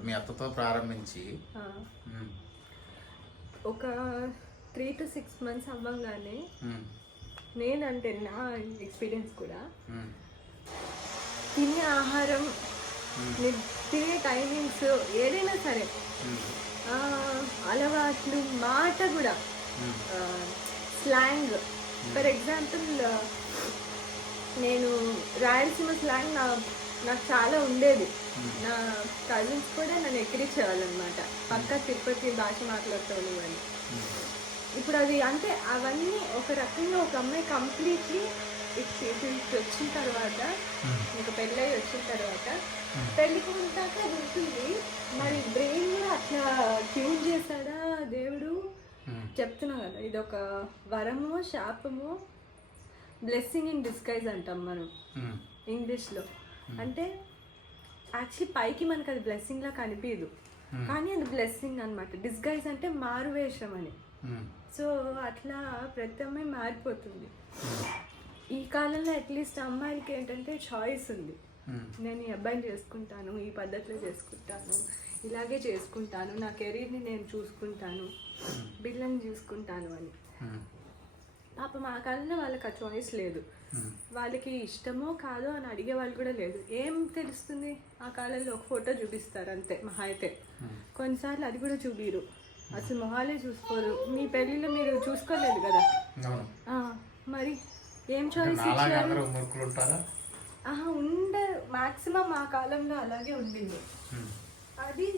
ఇప్పుడు మీ అత్తతో ప్రారంభించి ఒక 3 to 6 months అవ్వగానే నేనంటే నా ఎక్స్పీరియన్స్ కూడా తినే ఆహారం తినే టైమింగ్స్ ఏదైనా సరే అలవాట్లు మాట కూడా స్లాంగ్ ఫర్ ఎగ్జాంపుల్ నేను రాయలసీమ స్లాంగ్ నాకు చాలా ఉండేది. నా కజిన్స్ కూడా నన్ను ఎక్కిరించేవాళ్ళు అనమాట, పక్క తిరుపతి భాష మాట్లాడుతాను అని. ఇప్పుడు అది అంటే అవన్నీ ఒక రకంగా ఒక అమ్మాయి కంప్లీట్లీ వచ్చిన తర్వాత, ఇంకా పెళ్ళి వచ్చిన తర్వాత పెళ్ళికి ఉంటాక అది ఉంటుంది. మరి బ్రెయిన్ కూడా అట్లా ట్యూన్ చేశాడా దేవుడు, చెప్తున్నా కదా. ఇది ఒక వరమో శాపమో, బ్లెస్సింగ్ ఇన్ డిస్గైజ్ అంటాం మనం ఇంగ్లీష్లో. అంటే యాక్చువల్లీ పైకి మనకు అది బ్లెస్సింగ్ లా కనిపించదు, కానీ అది బ్లెస్సింగ్ అనమాట. డిస్గైజ్ అంటే మారువేషం అని. సో అట్లా ప్రతి అమ్మాయి మారిపోతుంది. ఈ కాలంలో అట్లీస్ట్ అమ్మాయిలకి ఏంటంటే చాయిస్ ఉంది. నేను ఈ అబ్బాయిని చేసుకుంటాను, ఈ పద్ధతిలో చేసుకుంటాను, ఇలాగే చేసుకుంటాను, నా కెరీర్ని నేను చూసుకుంటాను, బిడ్డలను చూసుకుంటాను అని. పాపం ఆ కాలంలో వాళ్ళకి ఆ చాయిస్ లేదు. వాళ్ళకి ఇష్టమో కాదో అని అడిగే వాళ్ళు కూడా లేదు. ఏం తెలుస్తుంది ఆ కాలంలో? ఒక ఫోటో చూపిస్తారు అంతే మహా అయితే. కొన్నిసార్లు అది కూడా చూపిరు, అసలు మొహాలే చూసుకోరు. మీ పెళ్ళిలో మీరు చూసుకోలేదు కదా, మరి ఏం చాయిస్ ఇచ్చారు? మాక్సిమం ఆ కాలంలో అలాగే ఉండింది. అది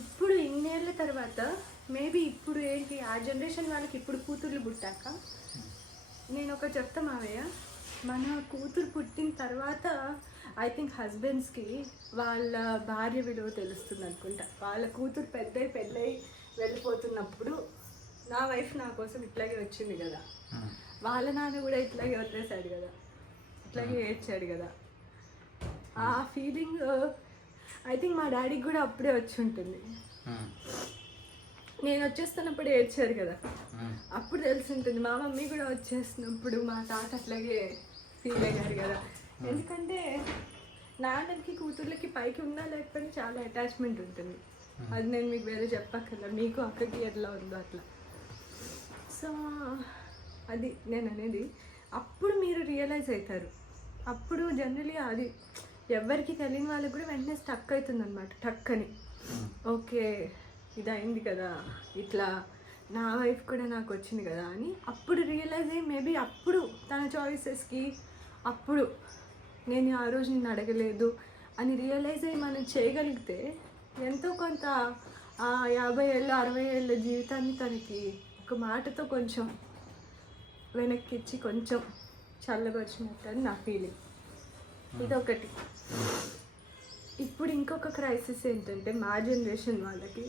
ఇప్పుడు ఇన్నేళ్ళ తర్వాత మేబీ ఇప్పుడు ఏంటి ఆ జనరేషన్ వాళ్ళకి ఇప్పుడు కూతుర్లు పుట్టాక, నేను ఒక చెప్తా మావయ్య, మన కూతురు పుట్టిన తర్వాత ఐ థింక్ హస్బెండ్స్కి వాళ్ళ భార్య విలువ తెలుస్తుంది అనుకుంటా. వాళ్ళ కూతురు పెళ్ళై వెళ్ళిపోతున్నప్పుడు నా వైఫ్ నా కోసం ఇట్లాగే వచ్చింది కదా, వాళ్ళ నాన్న కూడా ఇట్లాగే వదిలేశాడు కదా, ఇట్లాగే ఏడ్చాడు కదా. ఆ ఫీలింగ్ ఐ థింక్ మా డాడీకి కూడా అప్పుడే వచ్చి ఉంటుంది. నేను వచ్చేస్తున్నప్పుడు ఏడ్చారు కదా, అప్పుడు తెలిసి ఉంటుంది. మా మమ్మీ కూడా వచ్చేస్తున్నప్పుడు మా తాత అట్లాగే ఫీల్ అయ్యారు కదా. ఎందుకంటే నాన్నకి కూతుర్లకి పైకి ఉన్నా లేకపోతే చాలా అటాచ్మెంట్ ఉంటుంది. అది నేను మీకు వేరే చెప్పక్కర్లా, మీకు అక్కకి ఎట్లా ఉందో అట్లా. సో అది నేను అనేది. అప్పుడు మీరు రియలైజ్ అవుతారు. అప్పుడు జనరలీ అది ఎవరికి తెలియని వాళ్ళకి కూడా వెంటనే స్టక్ అవుతుంది అనమాట. టక్ అని ఓకే ఇది అయింది కదా, ఇట్లా నా వైఫ్ కూడా నాకు వచ్చింది కదా అని అప్పుడు రియలైజ్ అయ్యి, మేబీ అప్పుడు తన చాయిసెస్కి అప్పుడు నేను ఆ రోజు నిన్ను అడగలేదు అని రియలైజ్ అయ్యి మనం చేయగలిగితే ఎంతో కొంత ఆ 50 ఏళ్ళు 60 ఏళ్ళ జీవితాన్ని తనకి ఒక మాటతో కొంచెం వెనక్కిచ్చి కొంచెం చల్లబరిచినట్టు అని నా ఫీలింగ్. ఇదొకటి. ఇప్పుడు ఇంకొక క్రైసిస్ ఏంటంటే మా జనరేషన్ వాళ్ళకి,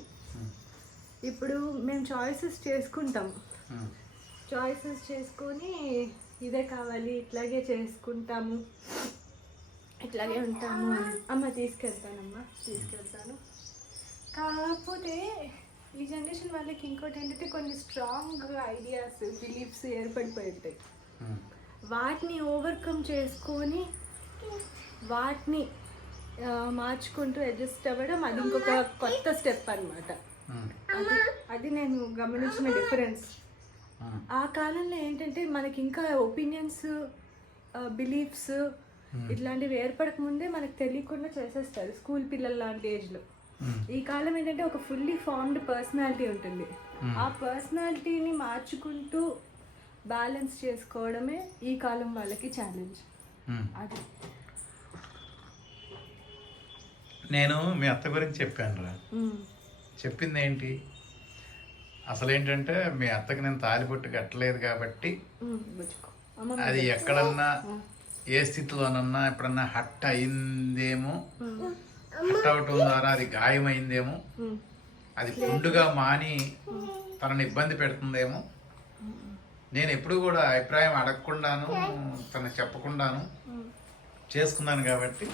ఇప్పుడు మేము చాయిసెస్ చేసుకుంటాము, చాయిసెస్ చేసుకొని ఇదే కావాలి, ఇట్లాగే చేసుకుంటాము, ఇట్లాగే ఉంటాము అని. అమ్మ తీసుకెళ్తాను. కాకపోతే ఈ జనరేషన్ వాళ్ళకి ఇంకోటి ఏంటంటే కొన్ని స్ట్రాంగ్ ఐడియాస్, బిలీఫ్స్ ఏర్పడిపోయి ఉంటాయి. వాటిని ఓవర్కమ్ చేసుకొని వాటిని మార్చుకుంటూ అడ్జస్ట్ అవ్వడం, అది ఇంకొక కొత్త స్టెప్ అనమాట. అది నేను గమనించిన డిఫరెన్స్. ఆ కాలంలో ఏంటంటే మనకి ఇంకా ఒపీనియన్స్, బిలీఫ్స్ ఇట్లాంటివి ఏర్పడక ముందే మనకు తెలియకుండా చేసేస్తారు స్కూల్ పిల్లల లాంటి ఏజ్లో. ఈ కాలం ఏంటంటే ఒక ఫుల్లీ ఫార్మ్డ్ పర్సనాలిటీ ఉంటుంది. ఆ పర్సనాలిటీని మార్చుకుంటూ బ్యాలెన్స్ చేసుకోవడమే ఈ కాలం వాళ్ళకి ఛాలెంజ్. అది నేను మీ అత్త గురించి చెప్పాను రా. చెప్పింది ఏంటి అసలు ఏంటంటే, మీ అత్తకి నేను తాలిబొట్టు కట్టలేదు కాబట్టి అది ఎక్కడన్నా ఏ స్థితిలోనన్నా ఎప్పుడన్నా హట్ అయిందేమో, హట్ అవటం ద్వారా అది గాయమైందేమో, అది పుండుగా మాని తనని ఇబ్బంది పెడుతుందేమో. నేను ఎప్పుడు కూడా అభిప్రాయం అడగకుండాను తనకు చెప్పకుండాను చేసుకున్నాను కాబట్టి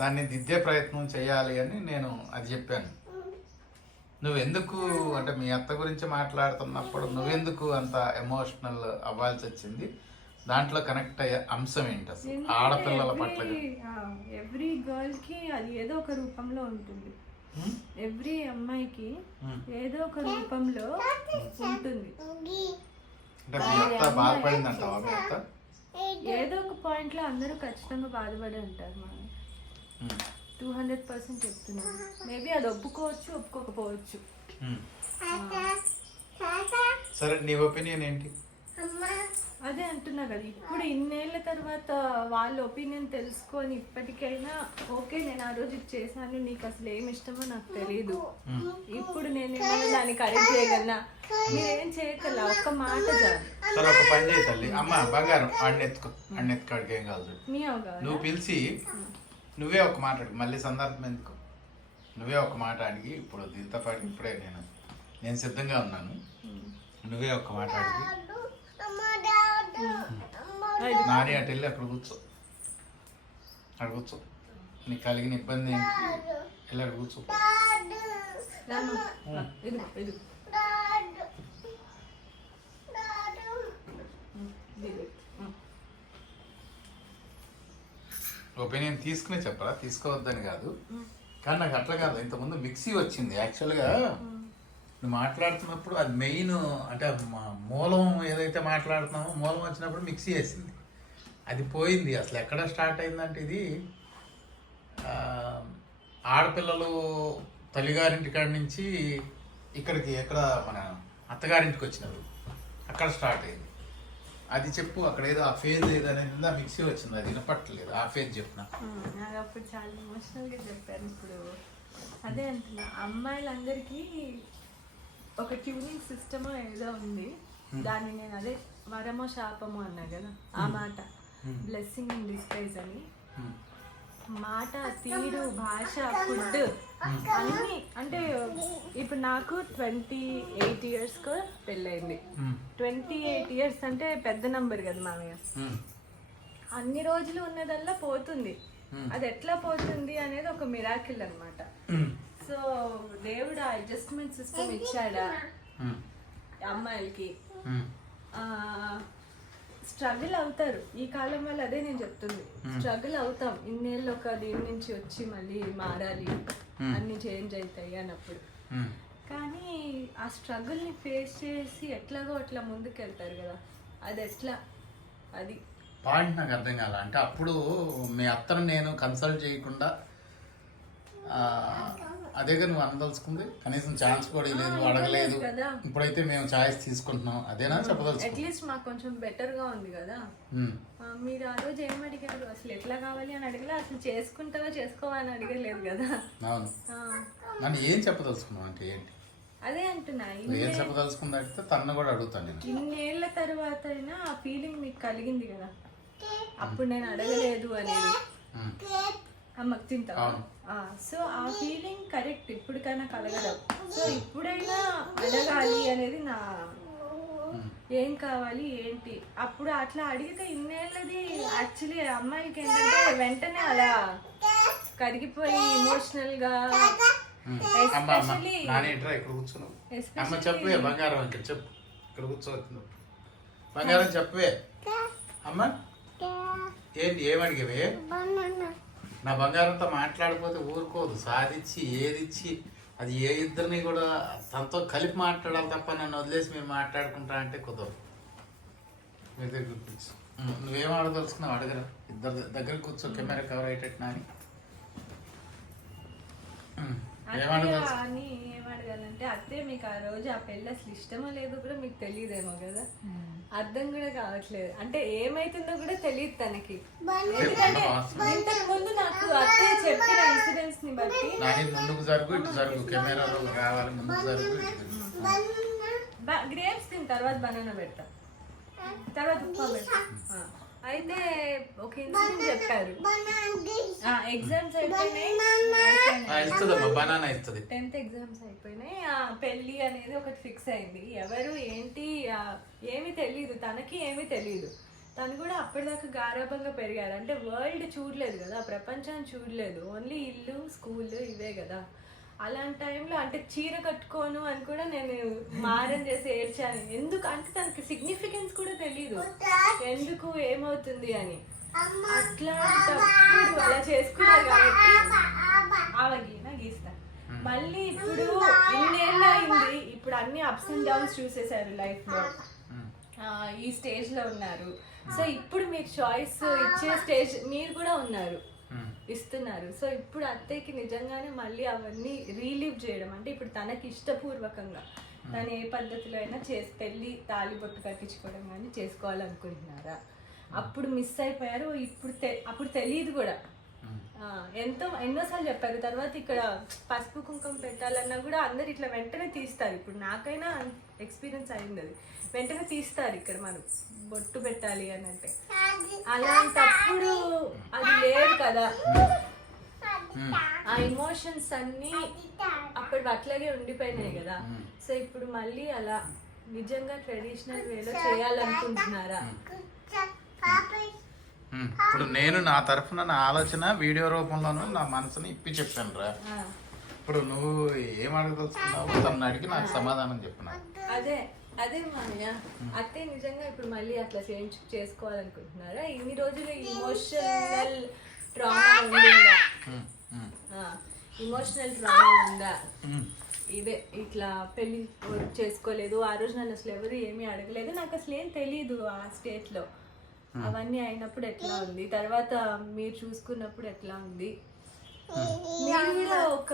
దాన్ని దిద్దే ప్రయత్నం చేయాలి అని నేను అది చెప్పాను. నువ్వెందుకు అంటే మీ అత్త గురించి మాట్లాడుతున్నప్పుడు నువ్వెందుకు అంత ఎమోషనల్ అవ్వాల్సి వచ్చింది? దాంట్లో కనెక్ట్ అయ్యే అంశం ఏంటి అసలు ఆడపిల్లల పట్ల ఎవ్రీ గర్ల్ కి అది ఏదో ఒక రూపంలో ఉంటుంది. ఎవ్రీ అమ్మాయికి ఏదో ఒక రూపంలో ఉంటుంది. అంటే మీ అత్త బాధపడిందంటావా? మీ అత్త ఏదో ఒక పాయింట్ లో అందరూ ఖచ్చితంగా బాధపడి ఉంటారు. మనం 200% చెప్తున్నాను. మేబీ అది ఒప్పుకోవచ్చు, ఒప్పుకోకపోవచ్చు. సరే, నీ ఒపీనియన్ ఏంటి? అదే అంటున్నా కదా, ఇప్పుడు ఇన్నేళ్ల తర్వాత వాళ్ళ ఒపీనియన్ తెలుసుకొని ఇప్పటికైనా ఓకే నేను ఆ రోజు ఇది చేశాను, నీకు అసలు ఏమి ఇష్టమో నాకు తెలియదు, ఇప్పుడు నేను ఏమైనా దాన్ని కరెక్ట్ చేయగలనా? మీరేం చేయగల ఒక్క మాట చాలు. సరే, ఒక పని చేయి తల్లి. అమ్మ బంగారం అన్నెత్తుకాడికి ఏం కాదు. మీ అవగా నువ్వు పిలిచి నువ్వే ఒక మాట అడిగి, మళ్ళీ సందర్భం ఎందుకు, నువ్వే ఒక మాట అడిగి, ఇప్పుడు దీంతో పాటు ఇప్పుడే నేను సిద్ధంగా ఉన్నాను, నువ్వే ఒక మాట అడిగి నాని అటు వెళ్ళి అక్కడ కూర్చో, అక్కడ కూర్చో, నీకు కలిగిన ఇబ్బంది ఏంటి వెళ్ళి అక్కడ కూర్చో. ఒపీనియన్ తీసుకునే చెప్పరా, తీసుకోవద్దని కాదు, కానీ నాకు అట్లా కాదు. ఇంతకుముందు మిక్సీ వచ్చింది యాక్చువల్గా. నువ్వు మాట్లాడుతున్నప్పుడు అది మెయిన్ అంటే మూలం ఏదైతే మాట్లాడుతున్నామో మూలం వచ్చినప్పుడు మిక్సీ వేసింది, అది పోయింది. అసలు ఎక్కడ స్టార్ట్ అయిందంటే ఇది ఆడపిల్లలు తల్లిగారింటి కాడి నుంచి ఇక్కడికి ఎక్కడ మన అత్తగారింటికి వచ్చినారు, అక్కడ స్టార్ట్ అయింది. అది చెప్పు, అక్కడ ఏదో ఆ ఫేజ్ ఏదో అనేది ఆ మిక్సీ వచ్చింది, అది వినపట్టలేదు. ఆ ఫేజ్ చెప్పిన నాకు అప్పుడు చాలా ఎమోషనల్గా చెప్పాను. ఇప్పుడు అదే అంటున్నా, అమ్మాయిలందరికీ ఒక ట్యూనింగ్ సిస్టమ్ ఏదో ఉంది. దాన్ని నేను అదే వరమో శాపమో అన్నా కదా, ఆ మాట బ్లెస్సింగ్ ఇన్ డిస్గైజ్ అని. మాట, తీరు, భాష, ఫుడ్ అన్నీ. అంటే ఇప్పుడు నాకు 28 years పెళ్ళయింది. 28 years అంటే పెద్ద నంబర్ కదా మామయ్య. అన్ని రోజులు ఉన్నదల్లా పోతుంది. అది ఎట్లా పోతుంది అనేది ఒక మిరాకిల్ అన్నమాట. సో దేవుడు ఆ అడ్జస్ట్మెంట్ సిస్టమ్ ఇచ్చాడా అమ్మాయిలకి. స్ట్రగుల్ అవుతారు ఈ కాలం వల్ల, అదే నేను చెప్తుంది. స్ట్రగుల్ అవుతాం ఇన్నేళ్ళు, ఒక దీని నుంచి వచ్చి మళ్ళీ మారాలి, అన్ని చేంజ్ అవుతాయి అన్నప్పుడు. కానీ ఆ స్ట్రగుల్ని ఫేస్ చేసి ఎట్లాగో అట్లా ముందుకు వెళ్తారు కదా, అది ఎట్లా, అది పాయింట్ నాకు అర్థం కాల. అంటే అప్పుడు మీ అత్తను నేను కన్సల్ట్ చేయకుండా అదేగా నువ్వు అనదలుచుకుంది, కనీసం ఛాన్స్ కూడా లేదు, అడగలేదు. ఇప్పుడైతే మేము ఛాయిస్ తీసుకుంటున్నాం, అదేనా చెప్పదలుచుకుంది. అట్లీస్ట్ మాకు కొంచెం బెటర్ గా ఉంది కదా. మీరు ఆ రోజు ఏం అడిగారు, అసలు ఎట్లా కావాలి అని అడగలే, అసలు చేసుకుంటావా చేసుకోవా అని అడగలేదు కదా. అవును, నన్ను ఏం చెప్పదలుచుకున్నావు అంటే ఏంటి, అదే అంటున్నా. ఏం చెప్పదలుచుకుంది అడిగితే తను కూడా అడుగుతాను నేను. ఇన్నేళ్ల తర్వాత అయినా ఆ ఫీలింగ్ మీకు కలిగింది కదా, అప్పుడు నేను అడగలేదు అనేది. అమ్మకు తింటావా? సో ఆ ఫీలింగ్ కరెక్ట్, ఇప్పటికైనా కలగడం. సో ఇప్పుడైనా అడగాలి అనేది నా, ఏం కావాలి ఏంటి. అప్పుడు అట్లా అడిగితే ఇన్నేళ్ళది యాక్చువల్లీ అమ్మాయిలకి ఏంటంటే వెంటనే అలా కరిగిపోయి ఇమోషనల్ గా, చెప్పే బంగారం ఇక్కడ చెప్పు, ఇక్కడ కూర్చోవచ్చు బంగారం చెప్పే అమ్మ ఏంటి ఏమడిగవే. నా బంగారంతో మాట్లాడిపోతే ఊరుకోదు, సాధించి ఏదిచ్చి అది ఏ ఇద్దరిని కూడా తనతో కలిపి మాట్లాడాలి తప్ప నన్ను వదిలేసి మీరు మాట్లాడుకుంటా అంటే కుదరదు. మీ దగ్గర కూర్చో, నువ్వేం అడగదలుచుకున్నావు అడగరా, ఇద్దరు దగ్గర కూర్చో, కెమెరా కవర్ అయ్యేటట్టు అని. అని ఏం అడగాలంటే, అత్తే మీకు ఆ రోజు ఆ పెళ్ళి అసలు ఇష్టమో లేదో కూడా మీకు తెలియదేమో కదా, అర్థం కూడా కావట్లేదు. అంటే ఏమైతుందో కూడా తెలియదు తనకి. ఎందుకంటే ఇంతకు ముందు నాకు అత్తే చెప్పిన ఇన్సిడెంట్స్ ని బట్టి గ్రేప్స్ తిన్న తర్వాత బనానా పెడతా, తర్వాత ఉప్మా పెడతా. అయితే ఒక ఇన్సిడెంట్ చెప్పారు. ఎగ్జామ్స్ అయిపోయినాయి, 10th ఎగ్జామ్స్ అయిపోయినాయి, పెళ్ళి అనేది ఒకటి ఫిక్స్ అయింది. ఎవరు ఏంటి ఏమీ తెలియదు, తనకి ఏమీ తెలియదు. తను కూడా అప్పటిదాకా గారాబంగా పెరిగారు. అంటే వరల్డ్ చూడలేదు కదా, ప్రపంచాన్ని చూడలేదు, ఓన్లీ ఇల్లు స్కూల్ ఇవే కదా. అలాంటి టైంలో అంటే చీర కట్టుకోను అని కూడా నేను మారం చేసి ఏడ్చాను. ఎందుకు అంటే తనకి సిగ్నిఫికెన్స్ కూడా తెలియదు ఎందుకు ఏమవుతుంది అని. అట్లాంటప్పుడు అలా చేసుకున్నారు కాబట్టి ఆవగీనా గీస్తా. మళ్ళీ ఇప్పుడు ఇన్నేళ్ళు అయింది, ఇప్పుడు అన్ని అప్స్ అండ్ డౌన్స్ చూసేసారు లైఫ్ లో, ఈ స్టేజ్ లో ఉన్నారు. సో ఇప్పుడు మీరు చాయిస్ ఇచ్చే స్టేజ్ మీరు కూడా ఉన్నారు, ఇస్తున్నారు. సో ఇప్పుడు అత్తయ్యకి నిజంగానే మళ్ళీ అవన్నీ రీలీవ్ చేయడం అంటే ఇప్పుడు తనకి ఇష్టపూర్వకంగా తను ఏ పద్ధతిలో అయినా పెళ్ళి తాళి బొట్టు కట్టించుకోవడం కానీ చేసుకోవాలనుకుంటున్నారా? అప్పుడు మిస్ అయిపోయారు, ఇప్పుడు అప్పుడు తెలియదు కూడా. ఎన్నోసార్లు చెప్పారు. తర్వాత ఇక్కడ పసుపు కుంకుమ పెట్టాలన్నా కూడా అందరు ఇట్లా వెంటనే తీస్తారు. ఇప్పుడు నాకైనా ఎక్స్పీరియన్స్ అయింది, అది వెంటనే తీస్తారు ఇక్కడ మనం బొట్టు పెట్టాలి అని అంటే. అలాంటప్పుడు అది లేదు కదా, ఆ ఎమోషన్స్ అన్నీ అప్పుడు అట్లాగే ఉండిపోయినాయి కదా. సో ఇప్పుడు మళ్ళీ అలా నిజంగా ట్రెడిషనల్ వేలో చేయాలనుకుంటున్నారా? ఇప్పుడు నేను నా తరఫున నా ఆలోచన వీడియో రూపంలోనూ నా మనసుని ఇప్పి చెప్పాను రా. ఇప్పుడు నువ్వు ఏం అడగదలుచుకున్నావు తను అడిగి నాకు సమాధానం చెప్పిన. అదే మామయ్య, అత్తే నిజంగా ఇప్పుడు మళ్ళీ అట్లా చేసుకోవాలనుకుంటున్నారా? ఇన్ని రోజులు ఇమోషనల్ ట్రామా ఉందా? ఇమోషనల్ ట్రామా ఉందా? ఇదే ఇట్లా పెళ్లి చేసుకోలేదు, ఆ రోజు నన్ను అసలు ఎవరు ఏమీ అడగలేదు, నాకు అసలు ఏం తెలీదు ఆ స్టేజ్ లో. అవన్నీ అయినప్పుడు ఎట్లా ఉంది, తర్వాత మీరు చూసుకున్నప్పుడు ఎట్లా ఉంది? మీరు కూడా ఒక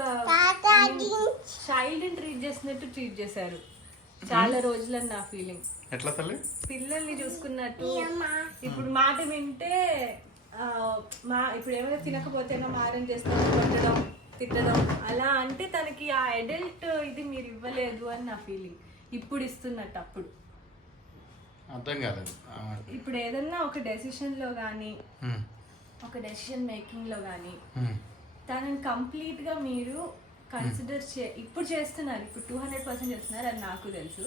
చైల్డ్ ని ట్రీట్ చేసినట్టు ట్రీట్ చేశారు చాలా రోజులని నా ఫీలింగ్. ఎట్లా తల్లి? పిల్లల్ని చూసుకున్నట్టు. ఇప్పుడు మాట వింటే ఇప్పుడు ఏమైనా తినకపోతేనో మారం చేస్తాను, కొట్టడం తిట్టడం అలా అంటే తనకి ఆ అడల్ట్ ఇది మీరు ఇవ్వలేదు అని నా ఫీలింగ్. ఇప్పుడు ఇస్తున్నట్టు అప్పుడు అర్థం కాలేదు. ఇప్పుడు ఏదన్నా ఒక డెసిషన్ లో కానీ ఒక డెసిషన్ మేకింగ్ లో కానీ తనని కంప్లీట్ గా మీరు కన్సిడర్ ఇప్పుడు చేస్తున్నారు, ఇప్పుడు 200% చేస్తున్నారు అది నాకు తెలుసు.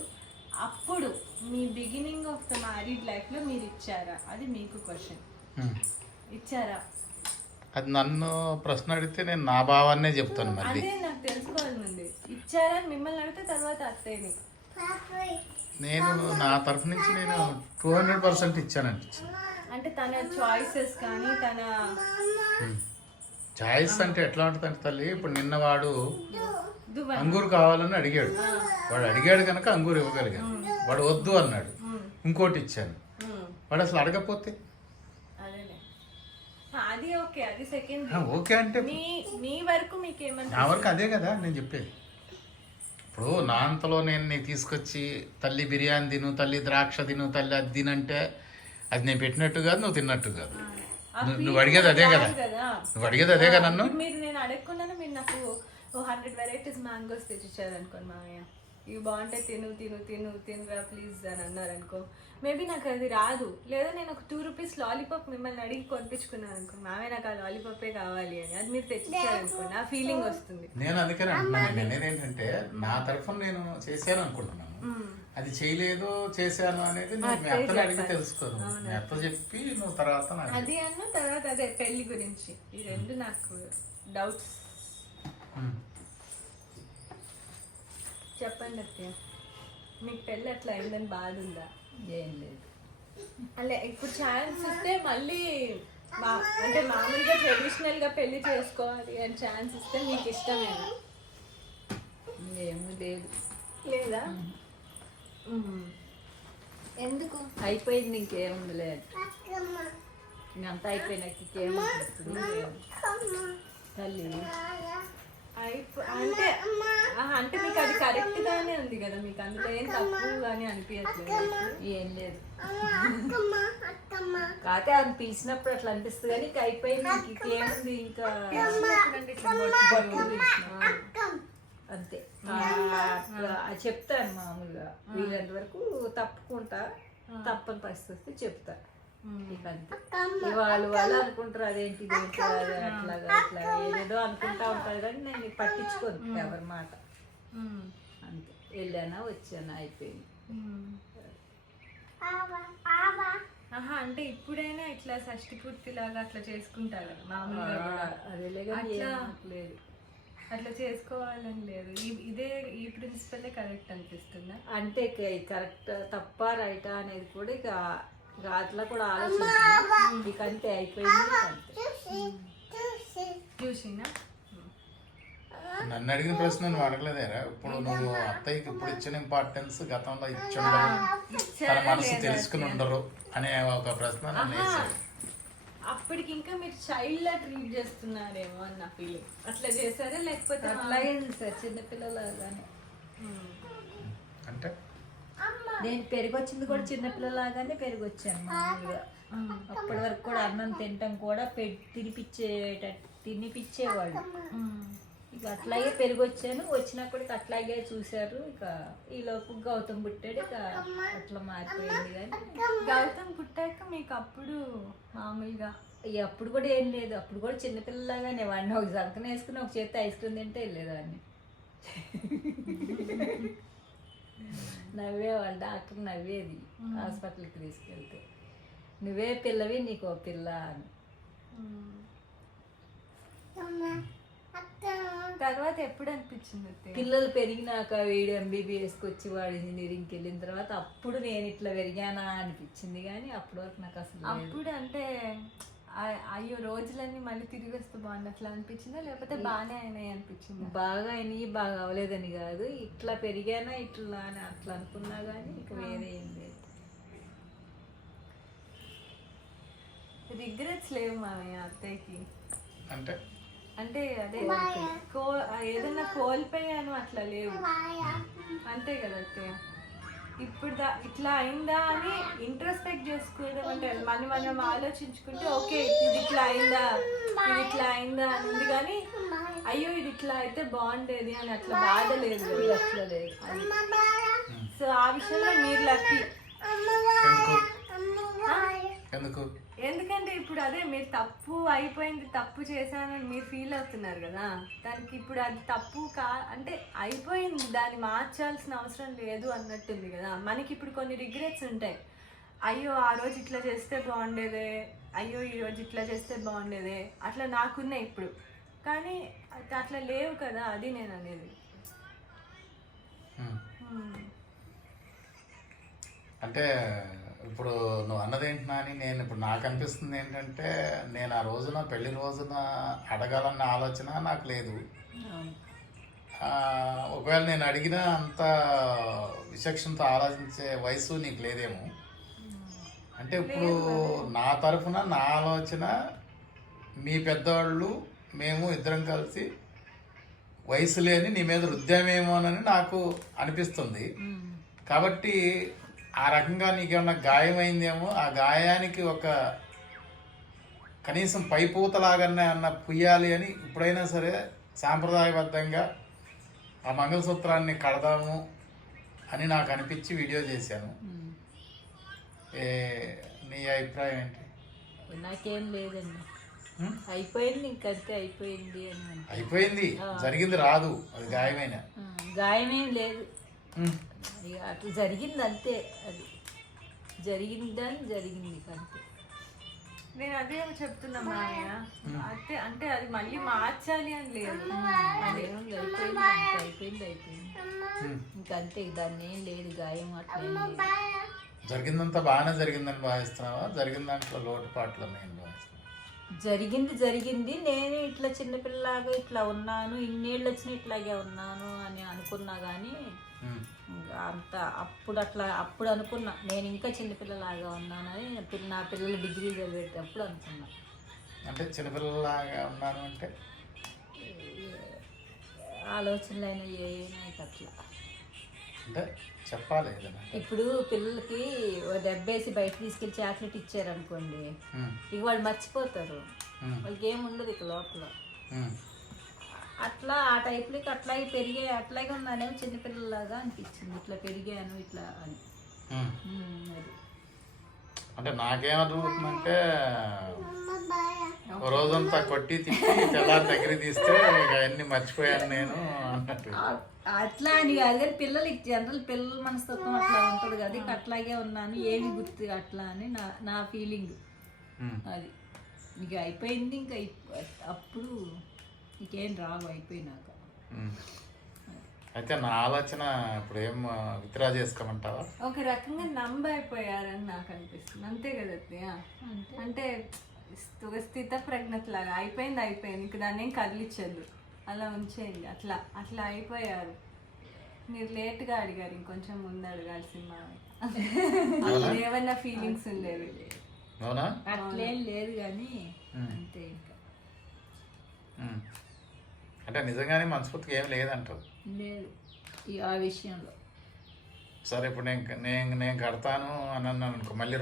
అప్పుడు మీ beginning of the married life లో మీరు ఇచ్చారా? అది మీకు క్వశ్చన్. ఇచ్చారా? అది నన్ను ప్రశ్న అడిగితే నేను నా భావాన్నే చెప్తాను. అదే నాకు తెలుసుకోవాలని ఉంది. ఇచ్చారా మిమ్మల్ని అడిగితే తర్వాత అత్తయ్యని. నేను నా తరఫు నుంచి నేను 200% ఇచ్చానండి. అంటే తన చాయిసెస్ కానీ తన చాయిస్ అంటే ఎట్లా ఉంటుంది తల్లి? ఇప్పుడు నిన్న వాడు అంగూరు కావాలని అడిగాడు, వాడు అడిగాడు కనుక అంగూరు ఇవ్వగలిగాను. వాడు వద్దు అన్నాడు, ఇంకోటి ఇచ్చాను. వాడు అసలు అడగపోతే అది ఓకే, అది సెకండ్. ఓకే అంటే మీ వరకు మీకేమన్నా? నా వరకు అదే కదా నేను చెప్పేది. ఇప్పుడు నా అంతలో నేను నీకు తీసుకొచ్చి తల్లి బిర్యానీ తిను, తల్లి ద్రాక్ష తిను, తల్లి అది తినంటే అది నేను పెట్టినట్టు కాదు, నువ్వు తిన్నట్టు కాదు. నువ్వు అడిగేది అదే కదా, నువ్వు అడిగేది అదే కదా నన్ను. మీరు నేను అడగకుండానే మీరు నాకు 100 వెరైటీస్ మ్యాంగోస్ తెచ్చిచ్చారు అనుకోండి మామయ్య, ఇవి బాగుంటాయి తినురా ప్లీజ్ అని అన్నారు అనుకో, మేబీ నాకు అది రాదు. లేదా నేను ఒక 2 రూపీస్ లాలీపాప్ మిమ్మల్ని అడిగి కొనిపించుకున్నాను అనుకో, మామయ్య నాకు ఆ లాలీపాపే కావాలి అని, అది మీరు తెచ్చిచ్చారు అనుకోండి, ఆ ఫీలింగ్ వస్తుంది. నేను అందుకని అంటున్నాను, నేనేంటంటే నా తరఫున నేను చేశాను అనుకుంటున్నాను, అది చేయలేదు చేశాను అనేది మీ అత్తని అడిగి తెలుసుకోను. మీ అత్త చెప్పి నువ్వు తర్వాత అది అన్న తర్వాత అదే పెళ్లి గురించి ఈ రెండు నాకు డౌట్స్. చెప్పండి అత్తయ్య, మీకు పెళ్ళి అట్లా అయిందని బాధ ఉందా? ఏం లేదు. అలా ఇప్పుడు ఛాన్స్ ఇస్తే మళ్ళీ అంటే మామూలుగా ట్రెడిషనల్ గా పెళ్లి చేసుకోవాలి అని ఛాన్స్ ఇస్తే మీకు ఇష్టమేనా? ఏమీ లేదు. లేదా? ఎందుకు? అయిపోయింది, ఇంకేముంది లేదు. ఇంకంతా అయిపోయినాక ఇంకేముంది తల్లి. అంటే అంటే మీకు అది కరెక్ట్ గానే ఉంది కదా, మీకు అందులో ఏం తప్పు కానీ అనిపించట్లేదు? ఏం లేదు. కాకపోతే అది పిలిచినప్పుడు అట్లా అనిపిస్తుంది కానీ ఇంకా అయిపోయింది, ఇంకేముంది ఇంకా అంతే. చెప్తాను మామూలుగా వీళ్ళంత వరకు తప్పుకుంటా, తప్పని పరిస్థితి వస్తే చెప్తా. ఇక అంతే. వాళ్ళు అనుకుంటారు అదేంటి అట్లాగా అట్లా ఏదేదో అనుకుంటా ఉంటారు కానీ నేను పట్టించుకోను ఎవరి మాట. అంతే, వెళ్ళానా వచ్చానా అయిపోయింది. అంటే ఇప్పుడైనా ఇట్లా షష్టి పూర్తి లాగా అట్లా చేసుకుంటారు మామూలుగా? అదేలేగా లేదు. అట్లా చేసుకోవాలని లేదు. ఈ ప్రిన్సిపలే కరెక్ట్ అనిపిస్తుందా? అంటే కరెక్ట్ తప్ప రైటా అనేది కూడా ఇక అట్లా కూడా ఆలోచించాను. ఇక అంతే అయిపోయింది అంతే. చూసినా నన్ను అడిగిన ప్రశ్న నువ్వు అడగలేదేరా? ఇప్పుడు నువ్వు అత్తయ్యకి ఇప్పుడు ఇచ్చిన ఇంపార్టెన్స్ గతంలో ఇచ్చుండరు, తన మనసు తెలుసుకుని ఉండరు అనే ఒక ప్రశ్న నన్ను వేసాడు. అప్పటికి ఇంకా మీరు చైల్డ్ లా ట్రీట్ చేస్తున్నారేమో అని నా ఫీలింగ్. అట్లా చేశారా లేకపోతే అట్లాగే సార్ చిన్నపిల్లలాగానే. అంటే నేను పెరిగొచ్చింది కూడా చిన్నపిల్లలాగానే పెరిగొచ్చాను మామూలుగా. అప్పటి వరకు కూడా అన్నం తినటం కూడా తినిపించేవాళ్ళు. ఇక అట్లాగే పెరిగొచ్చాను. వచ్చినప్పటికి అట్లాగే చూశారు. ఇక ఈలోపు గౌతమ్ పుట్టాడు. ఇక అట్లా మారిపోయింది. కానీ గౌతమ్ పుట్టాక మీకు అప్పుడు మామూలుగా ఇక అప్పుడు కూడా ఏం లేదు. అప్పుడు కూడా చిన్నపిల్లలాగానే వాడిని ఒక జంకన వేసుకుని ఒక చేతి ఐస్ క్రీమ్ తింటే వెళ్ళేదాన్ని. నవ్వేవాళ్ళు, డాక్టర్ నవ్వేది హాస్పిటల్కి తీసుకెళ్తే, నువ్వే పిల్లవి నీకు ఓ పిల్ల అని. తర్వాత ఎప్పుడు అనిపించింది పిల్లలు పెరిగినాక వీడు MBBSకి వచ్చి వాడు ఇంజనీరింగ్కి వెళ్ళిన తర్వాత అప్పుడు నేను ఇట్లా పెరిగానా అనిపించింది. కానీ అప్పటి వరకు నాకు అసలు అప్పుడు అంటే అయ్యో రోజులన్నీ మళ్ళీ తిరిగి వస్తే బాగుంది అట్లా అనిపించిందా లేకపోతే బాగానే అయినాయి అనిపించింది? బాగా అయినాయి, బాగా అవ్వలేదని కాదు, ఇట్లా పెరిగానా ఇట్లా అని అట్లా అనుకున్నా. కానీ ఇక వేరే ఏం లేదు. రిగ్రెట్స్ లేవు మామయ్య అత్తయ్యకి? అంటే అంటే అదే ఏదన్నా కోల్పోయాను అట్లా లేవు అంతే కదా అత్తయ్య? ఇప్పుడు ఇట్లా అయిందా అని ఇంట్రోస్పెక్ట్ చేసుకోవడం అంటే మనం ఆలోచించుకుంటే ఓకే ఇది ఇట్లా అయిందా అని ఉంది. కానీ అయ్యో ఇది ఇట్లా అయితే బాగుండేది అని అట్లా బాధ లేదు, అట్లా లేదు. సో ఆ విషయంలో మీరు లక్కీ. ఎందుకంటే ఇప్పుడు అదే మీరు తప్పు అయిపోయింది, తప్పు చేశానని మీరు ఫీల్ అవుతున్నారు కదా. దానికి ఇప్పుడు అది తప్పు అంటే అయిపోయింది, దాన్ని మార్చాల్సిన అవసరం లేదు అన్నట్టుంది కదా. మనకి ఇప్పుడు కొన్ని రిగ్రెట్స్ ఉంటాయి. అయ్యో ఆ రోజు ఇట్లా చేస్తే బాగుండేదే, అయ్యో ఈ రోజు ఇట్లా చేస్తే బాగుండేదే, అట్లా నాకున్నాయి ఇప్పుడు. కానీ అట్లా లేవు కదా, అది నేను అనేది. అంటే ఇప్పుడు నువ్వు అన్నదేంటి నాని, నేను ఇప్పుడు నాకు అనిపిస్తుంది ఏంటంటే నేను ఆ రోజున పెళ్లి రోజున అడగాలన్న ఆలోచన నాకు లేదు. ఒకవేళ నేను అడిగినా అంత విచక్షణతో ఆలోచించే వయసు నీకు లేదేమో. అంటే ఇప్పుడు నా తరఫున నా ఆలోచన మీ పెద్దవాళ్ళు మేము ఇద్దరం కలిసి వయసు లేని నీ మీద రుద్దామేమోనని నాకు అనిపిస్తుంది. కాబట్టి ఆ రకంగా నీకేమన్నా గాయమైందేమో, ఆ గాయానికి ఒక కనీసం పైపూతలాగానే అన్న పుయ్యాలి అని ఇప్పుడైనా సరే సాంప్రదాయబద్ధంగా ఆ మంగళసూత్రాన్ని కడదాము అని నాకు అనిపించి వీడియో చేశాను. నీ అభిప్రాయం ఏంటి? నాకేం లేదండి, అయిపోయింది ఇంకంతే, అయిపోయింది అని. అయిపోయింది, జరిగింది రాదు, అది గాయమైన గాయమేం లేదు, అట్లా జరిగింది అంతే. అది జరిగిందని జరిగింది అంతే. నేను అదే చెప్తున్నా మాయ, అంటే అది మళ్ళీ మార్చాలి అని లేదు. అదేముంది, అయిపోయింది అంతే, అయిపోయింది ఇంకంతే, దాన్ని ఏం లేదు, గాయం అట్లా జరిగిందంతా బాగానే జరిగిందని భావిస్తున్నావా? జరిగిన దాంట్లో లోటుపాట్లు నేను భావిస్తున్నాను. జరిగింది. నేను ఇట్లా చిన్నపిల్లలాగా ఇట్లా ఉన్నాను, ఇన్నేళ్ళు వచ్చినా ఇట్లాగే ఉన్నాను అని అనుకున్నా. కానీ అంత అప్పుడు అనుకున్నా నేను ఇంకా చిన్నపిల్లలాగా ఉన్నానని. నా పిల్లలు డిగ్రీ చదివేటప్పుడు అనుకున్నా. అంటే చిన్నపిల్లలాగా ఉన్నాను అంటే ఆలోచనలు అయినా ఏమైనా అట్లా అంటే చెప్పాలి. ఇప్పుడు పిల్లలకి దెబ్బేసి బయట తీసుకెళ్ళి చాక్లెట్ ఇచ్చారనుకోండి, ఇక వాళ్ళు మర్చిపోతారు, వాళ్ళకి ఏముండదు ఇక లోపల. అట్లా ఆ టైప్లోకి అట్లాగే అట్లాగే ఉన్నానేమో చిన్నపిల్లలాగా అనిపించింది. ఇట్లా పెరిగాను ఇట్లా అని. అది అంటే నాకేమర్థమవుతుందంటే ఓ రోజంతా కొట్టి తిప్పి తెల్లారి దగ్గర తీస్తే ఇక అన్ని మర్చిపోయాను నేను అన్నట్టు. అట్లా అని కాదు, కానీ పిల్లలకి జనరల్ పిల్లల మనస్తత్వం అట్లా ఉంటుంది కదా, ఇక అట్లాగే ఉన్నాను, ఏమి గుర్తు అట్లా అని నా ఫీలింగ్. అది ఇంక అయిపోయింది, ఇంకా అప్పుడు ఇంకేం రావు అయిపోయినాక. ఉమ్. అయితే నా ఆలోచన ఇప్పుడు ఏం విత్డ్రా చేసుకోమంటావా? ఒక రకంగా నమ్మైపోయారని నాకు అనిపిస్తుంది, అంతే కదా అత్తయ్య? అంటే ఒక స్థిత ప్రజ్ఞతలాగా అయిపోయింది, ఇంక దాన్ని ఏం కదిలిచ్చద్దు, అలా ఉంచేయండి, అట్లా అట్లా అయిపోయారు. మీరు లేట్గా అడిగారు, ఇంకొంచెం ముందు అడగాల్సింది. ఏమన్నా ఫీలింగ్స్ ఉండేవి? అవునా? అట్లేం లేదు కానీ అంతే ఇంకా అంటే నిజంగానే మనస్ఫూర్తిగా ఏం లేదంటారు? లేదు ఆ విషయంలో. సరే ఇప్పుడు నేను కడతాను అని అన్నాను అనుకో, మళ్ళీ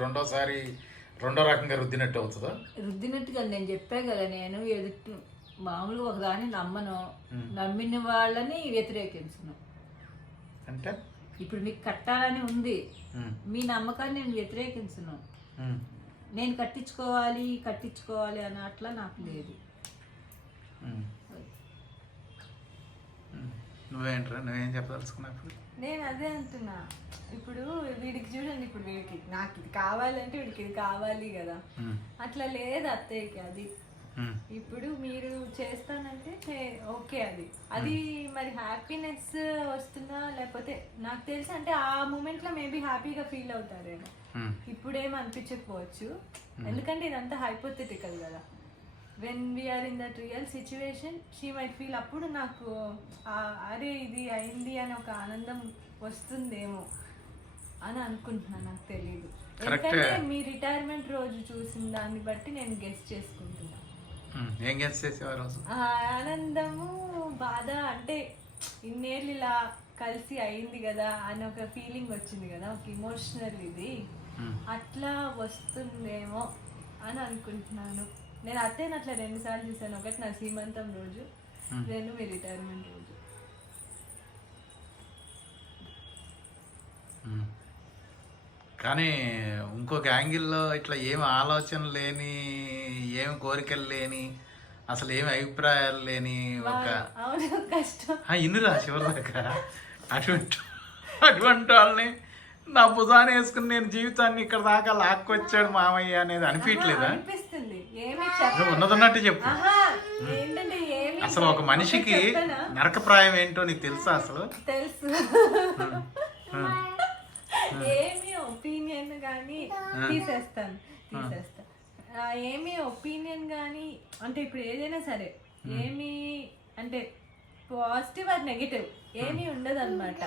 రెండో రకంగా రుద్దినట్టు అవుతుందా? రుద్దినట్టుగా నేను చెప్పా కదా, నేను ఎదుటి మామూలుగా ఒకదాన్ని నమ్మను, నమ్మిన వాళ్ళని వ్యతిరేకించను. అంటే ఇప్పుడు మీకు కట్టాలని ఉంది, మీ నమ్మకాన్ని నేను వ్యతిరేకించను. నేను కట్టించుకోవాలి అని అట్లా నాకు లేదు. నువ్వేం చెప్పదలుచుకున్నప్పుడు? నేను అదే అంటున్నా, ఇప్పుడు వీడికి చూడండి, ఇప్పుడు వీడికి నాకు ఇది కావాలంటే వీడికి ఇది కావాలి కదా, అట్లా లేదు అత్తయ్యకి. అది ఇప్పుడు మీరు చేస్తానంటే ఓకే, అది మరి హ్యాపీనెస్ వస్తుందా లేకపోతే నాకు తెలిసి అంటే ఆ మూమెంట్లో మేబీ హ్యాపీగా ఫీల్ అవుతారేమో, ఇప్పుడేం అనిపించకపోవచ్చు, ఎందుకంటే ఇదంతా హైపోథెటికల్ కదా. When we are in that real situation she might feel, అప్పుడు నాకు అరే ఇది అయింది అని ఒక ఆనందం వస్తుందేమో అని అనుకుంటున్నాను, నాకు తెలియదు. ఎందుకంటే మీ రిటైర్మెంట్ రోజు చూసిన దాన్ని బట్టి నేను గెస్ చేసుకుంటున్నా. ఏం గెస్ చేసేవారు? ఆనందము, బాధ, అంటే ఇన్నేళ్ళు ఇలా కలిసి అయింది కదా అని ఒక ఫీలింగ్ వచ్చింది కదా, ఒక ఇమోషనల్ ఇది అట్లా వస్తుందేమో అని అనుకుంటున్నాను. నేను అత్తయ్యని అట్లా 2 సార్లు చూసాను, ఒకటి నా సీమంతం రోజు, 2 మీ రిటైర్మెంట్ రోజు. కానీ ఇంకొక యాంగిల్లో ఇట్లా ఏం ఆలోచన లేని, ఏం కోరికలు లేని, అసలు ఏమి అభిప్రాయాలు లేని ఒక ఇన్నురా చివరిదాకా అటువంటి వాళ్ళని నా భుజాన్ని వేసుకుని నేను జీవితాన్ని ఇక్కడ దాకా లాక్కొచ్చాడు మామయ్య అనేది అనిపించలేదా? ఉన్నదన్నట్టు చెప్పు. అసలు ఒక మనిషికి నరకప్రాయం ఏంటో నీకు తెలుసా? అసలు తెలుసు. ఏమి ఒపీనియన్ కానీ తీసేస్తాను. ఏమి ఒపీనియన్ కానీ అంటే ఇప్పుడు ఏదైనా సరే ఏమి అంటే పాజిటివ్ ఆర్ నెగిటివ్ ఏమీ ఉండదు అనమాట.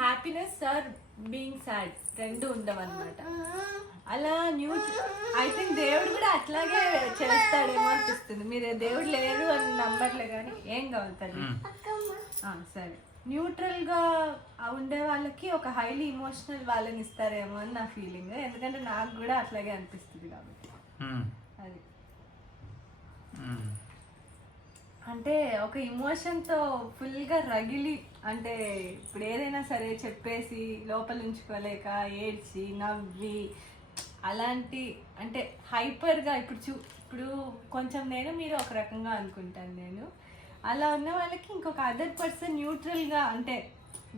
Happiness are being sad 2 ఉండవన్నమాట. అలా ఐ థింక్ దేవుడు కూడా అట్లాగే చేస్తాడేమో అనిపిస్తుంది. మీరు దేవుడు లేరు అని నమ్మట్లే కానీ ఏం కావాలి సరే, న్యూట్రల్గా ఉండే వాళ్ళకి ఒక హైలీ ఇమోషనల్ వాళ్ళని ఇస్తారేమో అని నా ఫీలింగ్. ఎందుకంటే నాకు కూడా అట్లాగే అనిపిస్తుంది కాబట్టి. అది అంటే ఒక ఇమోషన్తో ఫుల్గా రగిలి, అంటే ఇప్పుడు ఏదైనా సరే చెప్పేసి లోపల ఉంచుకోలేక ఏడ్చి నవ్వి అలాంటి అంటే హైపర్గా ఇప్పుడు కొంచెం నేను మీరు ఒక రకంగా అనుకుంటాను నేను. అలా ఉన్న వాళ్ళకి ఇంకొక అదర్ పర్సన్ న్యూట్రల్గా అంటే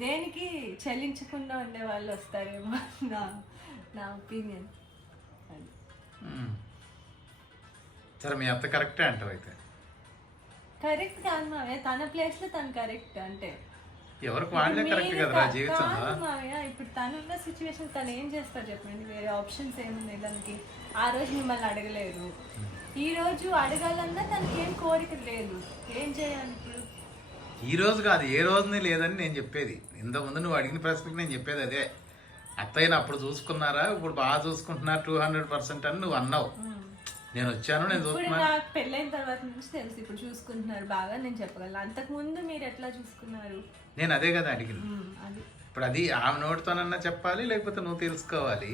దేనికి చెల్లించకుండా ఉండే వాళ్ళు వస్తారేమో నా ఒపీనియన్. అది సరే, మీ అంత కరెక్టే అంటారు? అయితే కరెక్ట్ కాదు మావయ్య, తన ప్లేస్లో తను కరెక్ట్. అంటే ఎవరికి వాళ్ళే కరెక్ట్ కదా జీవితంలో. మావయ్య ఇప్పుడు తనున్న సిచ్యువేషన్ తను ఏం చేస్తాడు చెప్పండి? వేరే ఆప్షన్స్ ఏమున్నాయి దానికి? ఆ రోజు మిమ్మల్ని అడగలేదు, ఈ రోజు అడగాలన్నా తనకి ఏం కోరిక లేదు, ఏం చేయాలి ఇప్పుడు? ఈ రోజు కాదు, ఏ రోజుని లేదని నేను చెప్పేది. ఇంతకుముందు నువ్వు అడిగిన ప్రశ్నకి నేను చెప్పేది అదే. అత్తయ్యని అప్పుడు చూసుకున్నారా, ఇప్పుడు బాగా చూసుకుంటున్నారు 200% అని నువ్వు అన్నావు. నేను వచ్చాను, నేను చూసుకున్నాను. నాకు పెళ్ళైన తర్వాత నుంచి తెలుసు ఇప్పుడు చూసుకుంటున్నారు బాగా, నేను చెప్పగలను. అంతకు ముందు మీరు ఎట్లా చూసుకున్నారు? నేను అదే కదా అడిగింది. ఇప్పుడు అది ఆమె నోటితోనన్నా చెప్పాలి, లేకపోతే నువ్వు తెలుసుకోవాలి.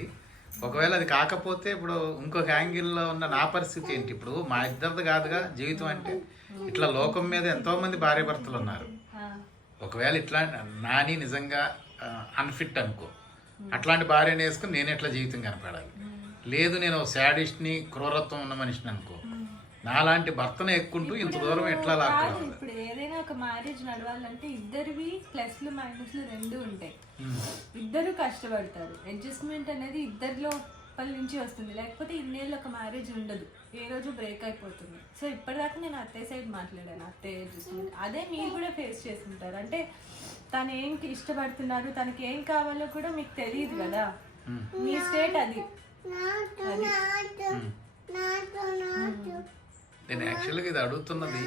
ఒకవేళ అది కాకపోతే ఇప్పుడు ఇంకొక యాంగిల్లో ఉన్న నా పరిస్థితి ఏంటి? ఇప్పుడు మా ఇద్దరిది కాదుగా జీవితం అంటే. ఇట్లా లోకం మీద ఎంతో మంది భార్య భర్తలు ఉన్నారు. ఒకవేళ ఇట్లా నాని నిజంగా అన్ఫిట్ అనుకో, అట్లాంటి భార్యని వేసుకుని నేను ఎట్లా జీవితం కనపడాలి? లేదు, నేను శాడిస్ట్ని, క్రూరత్వం ఉన్న మనిషిని అనుకో, నాలాంటి భర్తను ఎక్కుంటూ ఇంత దూరం ఎట్లా లాక్కోవాలి? ఇప్పుడు ఏదైనా ఒక మ్యారేజ్ నడవాలంటే ఇద్దరివి ప్లస్లు మైనస్లు 2 ఉంటాయి. ఇద్దరు కష్టపడతారు. అడ్జస్ట్మెంట్ అనేది ఇద్దరిలో అప్పటి నుంచి వస్తుంది, లేకపోతే ఇన్నేళ్ళు ఒక మ్యారేజ్ ఉండదు, ఏ రోజు బ్రేక్ అయిపోతుంది. సో ఇప్పటిదాకా నేను అత్తయ్య సైడ్ మాట్లాడాను, అత్తయ్య చూసుకుంటే అదే మీరు కూడా ఫేస్ చేస్తుంటారు. అంటే తను ఏం ఇష్టపడుతున్నారు, తనకి ఏం కావాలో కూడా మీకు తెలియదు కదా, మీ స్టేట్ అది. నేను యాక్చువల్గా ఇది అడుగుతున్నది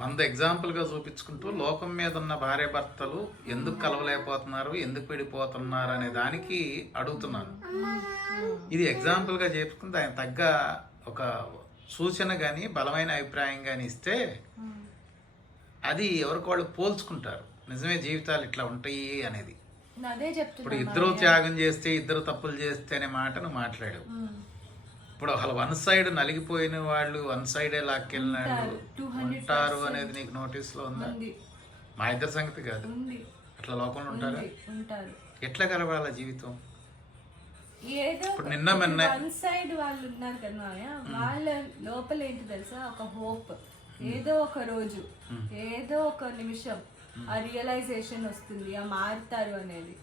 మనది ఎగ్జాంపుల్గా చూపించుకుంటూ లోకం మీద ఉన్న భార్య భర్తలు ఎందుకు కలవలేకపోతున్నారు, ఎందుకు విడిపోతున్నారు అనే దానికి అడుగుతున్నాను. ఇది ఎగ్జాంపుల్గా చెప్పుకుని దానికి తగ్గ ఒక సూచన కానీ బలమైన అభిప్రాయం కానీ ఇస్తే అది ఎవరికి వాళ్ళు పోల్చుకుంటారు, నిజమే జీవితాలు ఇట్లా ఉంటాయి అనేది. అదే చెప్తున్నా. ఇప్పుడు ఇద్దరు త్యాగం చేస్తే, ఇద్దరు తప్పులు చేస్తే అనే మాట నువ్వు మాట్లాడావు. ఇప్పుడు అసలు వన్ సైడ్ నలిగిపోయిన వాళ్ళు వన్ సైడే లాక్కెళ్ళినాడు ఉంటారు అనేది నీకు నోటీస్ లో ఉందా? మా ఇద్దరు సంగతి కాదు, అట్లా లోకంలో ఉంటారా? ఎట్లా కలవాల జీవితం? ఏదో నిన్న వన్ సైడ్ వాళ్ళు ఉన్నారు కదా, వాళ్ళ లోపల ఏంటి తెలుసా, ఒక హోప్, ఏదో ఒక రోజు ఏదో ఒక నిమిషం ఆ రియలైజేషన్ వస్తుంది, ఆ మారుతారు అనేది.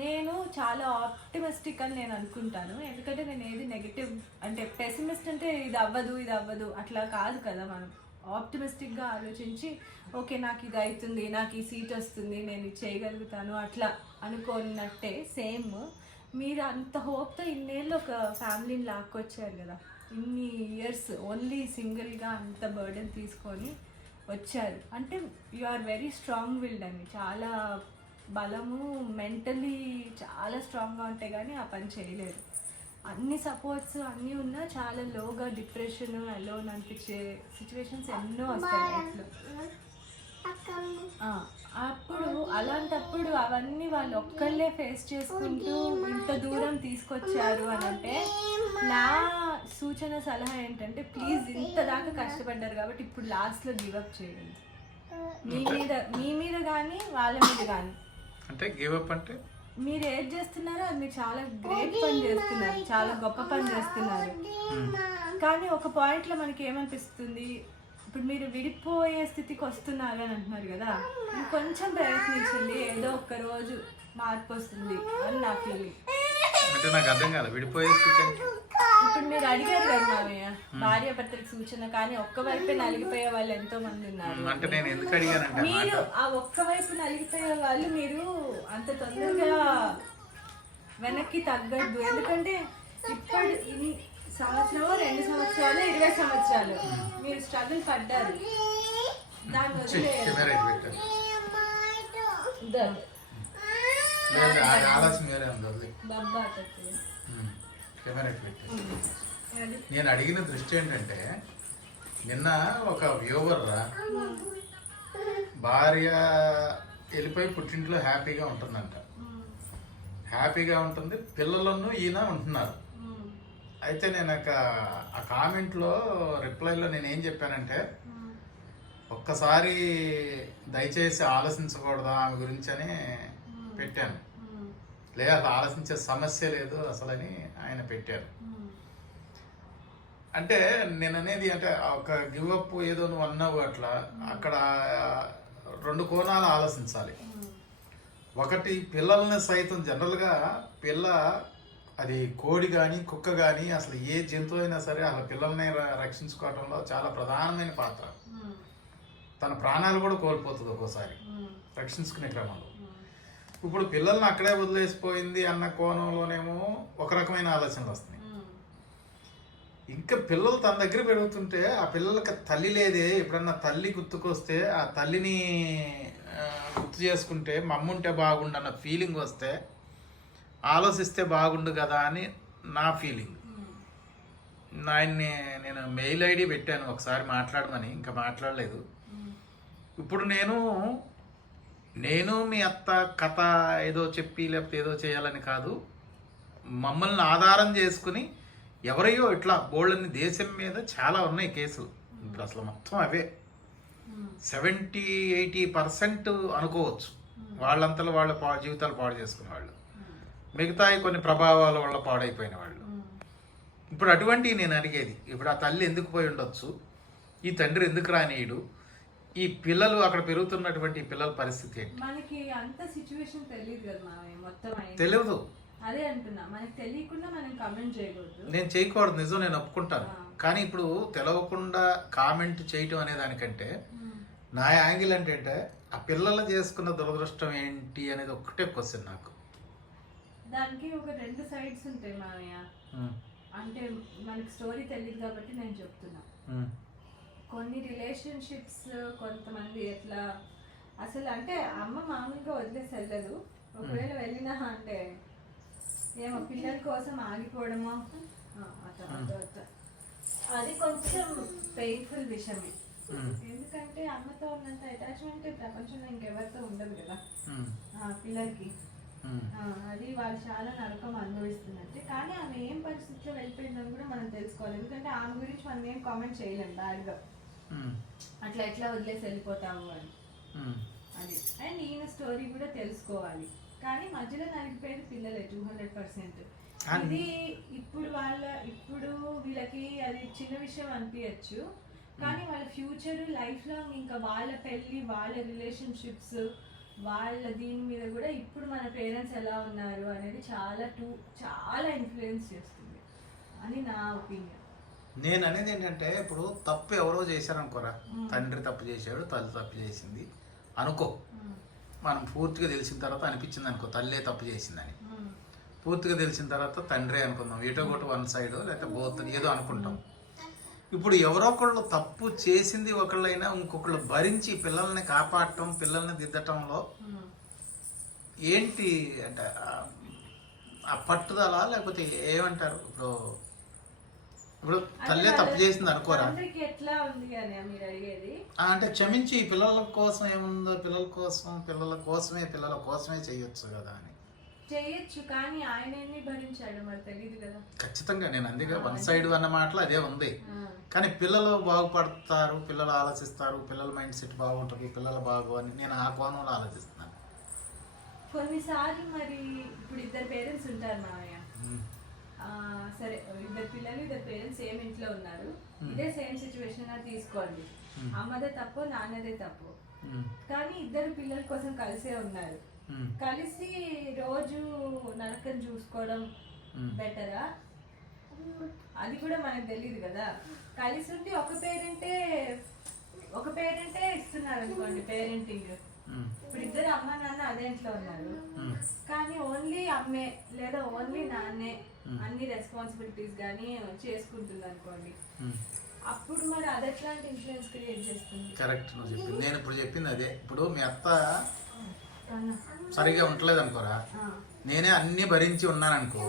నేను చాలా ఆప్టిమిస్టిక్ అని నేను అనుకుంటాను, ఎందుకంటే నేను ఏది నెగిటివ్ అంటే పెసిమిస్ట్ అంటే ఇది అవ్వదు అట్లా కాదు కదా. మనం ఆప్టిమిస్టిక్గా ఆలోచించి ఓకే నాకు ఇది అవుతుంది, నాకు ఈ సీట్ వస్తుంది, నేను ఇది చేయగలుగుతాను అట్లా అనుకున్నట్టే సేమ్ మీరు అంత హోప్తో ఇన్నేళ్ళు ఒక ఫ్యామిలీని లాక్కొచ్చారు కదా, ఇన్ని ఇయర్స్ ఓన్లీ సింగిల్గా అంత బర్డెన్ తీసుకొని వచ్చారు అంటే you are very strong willed అండి, చాలా బలము, మెంటలీ చాలా స్ట్రాంగ్గా ఉంటే కానీ ఆ పని చేయలేరు. అన్ని సపోర్ట్స్ అన్నీ ఉన్నా చాలా లోగా డిప్రెషన్ అలోన్ అనిపించే సిచ్యువేషన్స్ ఎన్నో వస్తాయి లైఫ్లో. అప్పుడు అలాంటప్పుడు అవన్నీ వాళ్ళు ఒక్కళ్ళే ఫేస్ చేసుకుంటూ ఇంత దూరం తీసుకొచ్చారు అని అంటే నా సూచన సలహా ఏంటంటే ప్లీజ్ ఇంత దాకా కష్టపడ్డారు కాబట్టి ఇప్పుడు లాస్ట్లో గివప్ చేయండి, మీ మీద కానీ వాళ్ళ మీద కానీ. అంటే గివప్ అంటే మీరు ఏది చేస్తున్నారో అది మీరు చాలా గ్రేట్ పని చేస్తున్నారు, చాలా గొప్ప పని చేస్తున్నారు. కానీ ఒక పాయింట్లో మనకి ఏమనిపిస్తుంది, ఇప్పుడు మీరు విడిపోయే స్థితికి వస్తున్నారు అని అంటున్నారు కదా, కొంచెం ప్రయత్నించండి, ఏదో ఒక్క రోజు మార్పు వస్తుంది అని నా ఫీలింగ్. అంటే నాకు అర్థం కాదు విడిపోయే స్థితి. ఇప్పుడు మీరు అడిగారు కదా మామయ్య భార్య భర్తల సూచన, కానీ ఒక్క వైపే నలిగిపోయే వాళ్ళు ఎంతో మంది ఉన్నారు. అంటే నేను ఎందుకు అడిగానంటే మీరు ఆ ఒక్క వైపు నలిగిపోయే వాళ్ళు మీరు అంత తొందరగా వెనక్కి తగ్గద్దు, ఎందుకంటే ఇప్పుడు ఇన్ని సంవత్సరం 2 సంవత్సరాలు 20 సంవత్సరాలు మీరు స్ట్రగుల్ పడ్డారు, దాన్ని వదిలేయాలి. ఆలోచన వేరే ఉంది. బాబా నేను అడిగిన దృష్టి ఏంటంటే నిన్న ఒక వ్యూవర్ భార్య వెళ్ళిపోయి పుట్టింట్లో హ్యాపీగా ఉంటుందంట, హ్యాపీగా ఉంటుంది, పిల్లలను ఈయన ఉంటున్నారు. అయితే నేను ఆ కామెంట్లో రిప్లైలో నేను ఏం చెప్పానంటే ఒక్కసారి దయచేసి ఆలోచించకూడదా ఆమె గురించి అని పెట్టాను, లేదా అసలు ఆలోచించే సమస్య లేదు అసలని ఆయన పెట్టారు. అంటే నేను అనేది అంటే ఒక గివప్ ఏదో నువ్వు అన్నావు అట్లా, అక్కడ 2 కోణాలు ఆలోచించాలి. ఒకటి పిల్లల్ని సైతం జనరల్గా పిల్ల అది కోడి కానీ కుక్క కానీ అసలు ఏ జంతువు అయినా సరే అసలు పిల్లల్ని రక్షించుకోవడంలో చాలా ప్రధానమైన పాత్ర. తన ప్రాణాలు కూడా కోల్పోతుంది ఒక్కోసారి రక్షించుకునే క్రమంలో. ఇప్పుడు పిల్లల్ని అక్కడే వదిలేసిపోయింది అన్న కోణంలోనేమో ఒక రకమైన ఆలోచనలు వస్తున్నాయి. ఇంకా పిల్లలు తన దగ్గర పెరుగుతుంటే ఆ పిల్లలకి తల్లి లేదే, ఎప్పుడన్నా తల్లి గుర్తుకొస్తే ఆ తల్లిని గుర్తు చేసుకుంటే మమ్ముంటే బాగుండు అన్న ఫీలింగ్ వస్తే ఆలోచిస్తే బాగుండు కదా అని నా ఫీలింగ్. ఆయన్ని నేను మెయిల్ ఐడి పెట్టాను ఒకసారి మాట్లాడమని, ఇంకా మాట్లాడలేదు. ఇప్పుడు నేను మీ అత్త కథ ఏదో చెప్పి లేకపోతే ఏదో చేయాలని కాదు, మమ్మల్ని ఆధారం చేసుకుని ఎవరయ్యో ఇట్లా బోళ్ళని దేశం మీద చాలా ఉన్నాయి కేసులు. ఇప్పుడు అసలు మొత్తం అవే 70-80% అనుకోవచ్చు వాళ్ళంతలో వాళ్ళ జీవితాలు పాడు చేసుకునే వాళ్ళు, మిగతా కొన్ని ప్రభావాల వల్ల పాడైపోయిన వాళ్ళు. ఇప్పుడు అటువంటివి నేను అడిగేది, ఇప్పుడు ఆ తల్లి ఎందుకు పోయి ఉండొచ్చు, ఈ తండ్రి ఎందుకు రానియడు, ఈ పిల్లలు అక్కడ పెరుగుతున్నటువంటి పిల్లల పరిస్థితి ఏంటి మనకి అంత సిచ్యువేషన్ తెలియదు కదా మామయ్య, మొత్తం తెలియదు. అదే అంటున్నా, మనకు తెలియకుండా మనం కమెంట్ చేయకూడదు. నేను చేయకూడదు, నిజం, నేను ఒప్పుకుంటాను. కానీ ఇప్పుడు తెలవకుండా కామెంట్ చేయటం అనే దానికంటే నా యాంగిల్ ఏంటంటే ఆ పిల్లలు చేసుకున్న దురదృష్టం ఏంటి అనేది ఒక్కటే క్వశ్చన్ నాకు. దానికి ఒక 2 సైడ్స్ ఉంటాయి మామయ్య. అంటే మనకి స్టోరీ తెలియదు కాబట్టి నేను చెప్తున్నా. కొన్ని రిలేషన్షిప్స్ కొంతమంది ఎట్లా అసలు అంటే అమ్మ మామూలుగా వదిలేసి వెళ్ళదు. ఒకవేళ వెళ్ళినా అంటే ఏమో పిల్లల కోసం ఆగిపోవడమో అది కొంచెం పెయిన్ఫుల్ విషయమే. ఎందుకంటే అమ్మతో ఉన్నంత అటాచ్మెంట్ ప్రపంచంలో ఇంకెవరితో ఉండదు కదా పిల్లలకి. అది వాళ్ళు చాలా నరకం అనుభవిస్తున్నట్టే. కానీ ఆమె ఏం పరిస్థితిలో వెళ్ళిపోయిందని కూడా మనం తెలుసుకోవాలి. ఎందుకంటే ఆమె గురించి మనం ఏం కామెంట్ చేయలేం బ్యాడ్గా, అట్లా ఎట్లా వదిలేసి వెళ్ళిపోతావు అని. అది అండ్ ఈయన స్టోరీ కూడా తెలుసుకోవాలి. కానీ మధ్యలో నలిగిపోయేది పిల్లలే 200%. ఇది ఇప్పుడు వీళ్ళకి అది చిన్న విషయం అనిపించచ్చు, కానీ వాళ్ళ ఫ్యూచర్ లైఫ్ లాంగ్ ఇంకా వాళ్ళ పెళ్ళి, వాళ్ళ రిలేషన్షిప్స్, వాళ్ళ దీని మీద కూడా ఇప్పుడు మన పేరెంట్స్ ఎలా ఉన్నారు అనేది చాలా ఇన్ఫ్లుయెన్స్ చేస్తుంది అని నా ఒపీనియన్. నేను అనేది ఏంటంటే ఇప్పుడు తప్పు ఎవరో చేశారనుకోరా, తండ్రి తప్పు చేశాడు, తల్లి తప్పు చేసింది అనుకో, మనం పూర్తిగా తెలిసిన తర్వాత అనిపించింది అనుకో తల్లే తప్పు చేసిందని, పూర్తిగా తెలిసిన తర్వాత తండ్రి అనుకుందాం, ఏటో ఒకటి వన్ సైడ్ లేకపోతే బోత్ ఏదో అనుకుంటాం. ఇప్పుడు ఎవరో ఒకళ్ళు తప్పు చేసింది ఒకళ్ళైనా ఇంకొకళ్ళు భరించి పిల్లల్ని కాపాడటం, పిల్లల్ని దిద్దటంలో ఏంటి అంటే ఆ పట్టుదల లేకపోతే ఏమంటారు? ఇప్పుడు తల్లే తప్పు చేసింది అనుకోరా, ఎట్లా ఉంది మీరు అడిగేది అంటే క్షమించి పిల్లల కోసం ఏముందో, పిల్లల కోసమే చేయొచ్చు కదా అని చేయొచ్చు. కానీ ఆయన ఎన్ని భరించాడు మరి తెలియదు కదా. ఖచ్చితంగా నేను అందుకే వన్ సైడ్ అన్న మాటలు అదే ఉంది. కానీ పిల్లలు బాగుపడతారు, పిల్లలు ఆలోచిస్తారు, పిల్లల మైండ్ సెట్ బాగుంటుంది, పిల్లలు బాగు అని నేను ఆ కోణంలో ఆలోచిస్తున్నాను. కొన్నిసార్లు మరి ఇప్పుడు 2 పేరెంట్స్ ఉంటారు మామయ్య, సరే 2 పిల్లలు 2 పేరెంట్స్ సేమ్ ఇంట్లో ఉన్నారు, ఇదే సేమ్ సిచ్యువేషన్ అని తీసుకోండి. అమ్మదే తప్పు, నాన్నదే తప్పు, కానీ 2 పిల్లల కోసం కలిసే ఉన్నారు. కలిసి రోజు నరకం చూసుకోవడం బెటరా? అది కూడా మనకు తెలియదు కదా. కలిసి ఉండి ఒక పేరెంటే ఇస్తున్నారు అనుకోండి పేరెంటింగ్. ఇప్పుడు 2 అమ్మ నాన్న అదే ఇంట్లో ఉన్నారు, కానీ ఓన్లీ అమ్మే లేదా ఓన్లీ నాన్నే అన్ని రెస్పాన్సిబిలిటీస్ కానీ చేసుకుంటుంది అనుకోండి, అప్పుడు మరి అది ఎట్లాంటి ఇన్ఫ్లుయెన్స్ క్రియేట్ చేస్తుంది? కరెక్ట్, నువ్వు చెప్పింది. నేను ఇప్పుడు చెప్పింది అదే. ఇప్పుడు మీ అత్త సరిగా ఉండలేదు అనుకోరా, నేనే అన్ని భరించి ఉన్నాను అనుకో,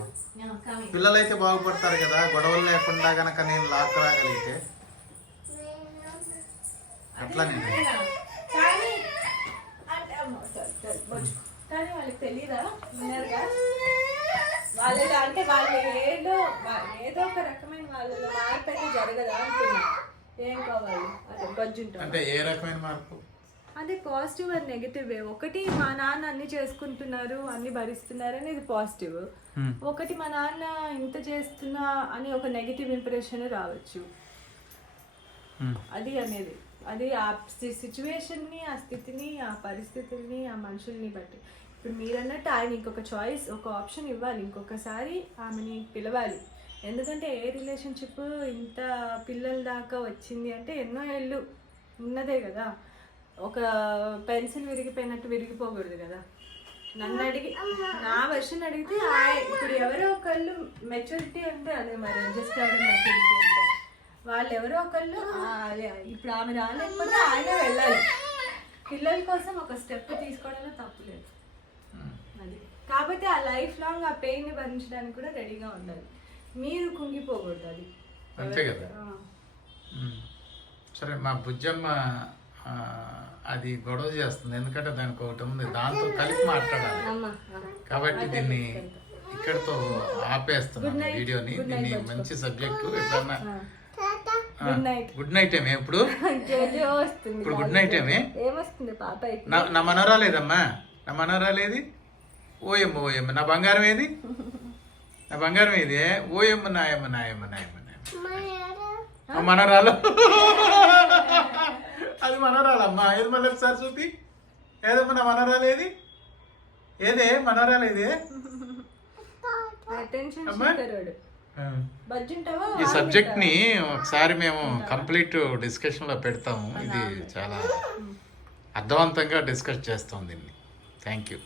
పిల్లలైతే బాగుపడతారు కదా. గొడవలు లేకుండా గనక నేను లాక్ రాగలిగితే అట్లా నేను కానీ వాళ్ళకి తెలీదా వాళ్ళలో అంటే వాళ్ళు ఏదో ఒక రకమైన వాళ్ళలో మార్పు అయితే జరగదా అంటున్నా. ఏం కావాలి అదే గజ్జుంటాం అంటే ఏ రకమైన మార్పు? అదే పాజిటివ్ అండ్ నెగిటివ్. ఒకటి మా నాన్న అన్ని చేసుకుంటున్నారు, అన్ని భరిస్తున్నారు అనేది పాజిటివ్. ఒకటి మా నాన్న ఇంత చేస్తున్నా అని ఒక నెగిటివ్ ఇంప్రెషన్ రావచ్చు. అది అనేది అది ఆ సిచ్యువేషన్ని, ఆ స్థితిని, ఆ పరిస్థితుల్ని, ఆ మనుషుల్ని బట్టి. ఇప్పుడు మీరన్నట్టు ఆయన ఇంకొక చాయిస్, ఒక ఆప్షన్ ఇవ్వాలి, ఇంకొకసారి ఆమెని పిలవాలి. ఎందుకంటే ఏ రిలేషన్షిప్ ఇంత పిల్లల దాకా వచ్చింది అంటే ఎన్నో ఏళ్ళు ఉన్నదే కదా. ఒక పెన్సిల్ విరిగిపోయినట్టు విరిగిపోకూడదు కదా. నన్ను అడిగి నా వర్షన్ అడిగితే ఇప్పుడు ఎవరో ఒకళ్ళు మెచ్యూరిటీ అంటే అదే మరి అడ్జస్ట్ అవ్వడం మెచ్యూరిటీ అంటే వాళ్ళు ఎవరో ఒకళ్ళు ఇప్పుడు ఆమె రాలేకపోతే ఆయన వెళ్ళాలి. పిల్లల కోసం ఒక స్టెప్ తీసుకోవడంలో తప్పు లేదు. అది కాబట్టి ఆ లైఫ్ లాంగ్ ఆ పెయిన్ని భరించడానికి కూడా రెడీగా ఉండాలి. మీరు కుంగిపోకూడదు. అది అంతే కదా. సరే, మా బుజ్జమ్మ అది గొడవ చేస్తుంది, ఎందుకంటే దానికి ఒకటి ఉంది, దాంతో కలిపి మాట్లాడాలి. కాబట్టి దీన్ని ఇక్కడితో ఆపేస్తున్నాను వీడియోని. దీన్ని మంచి సబ్జెక్టు. ఎప్పుడన్నా గుడ్ నైట్ ఏమే ఇప్పుడు గుడ్ నైట్ ఏమే నా మనోరాలేదమ్మా, నా మనోరాలేది? ఓయమ్మ నా బంగారం ఏది? నా బంగారం ఏది? ఓయమ్మ నాయమ్మ నాయమ్మ నాయమ్మ నాయమ్మ మనోరాలు. అది మనోరాలమ్మా. ఏది మళ్ళీ ఒకసారి చూపి. ఏదమ్మా నా మనోరాలు ఏది? ఏదే మనోరాలు ఏది? అటెన్షన్ సీకరుడు. బజ్జుంటావా ఈ సబ్జెక్ట్ ని ఒకసారి మేము కంప్లీట్ డిస్కషన్ లో పెడతాము. ఇది చాలా అర్థవంతంగా డిస్కస్ చేస్తాం దీన్ని. Thank you.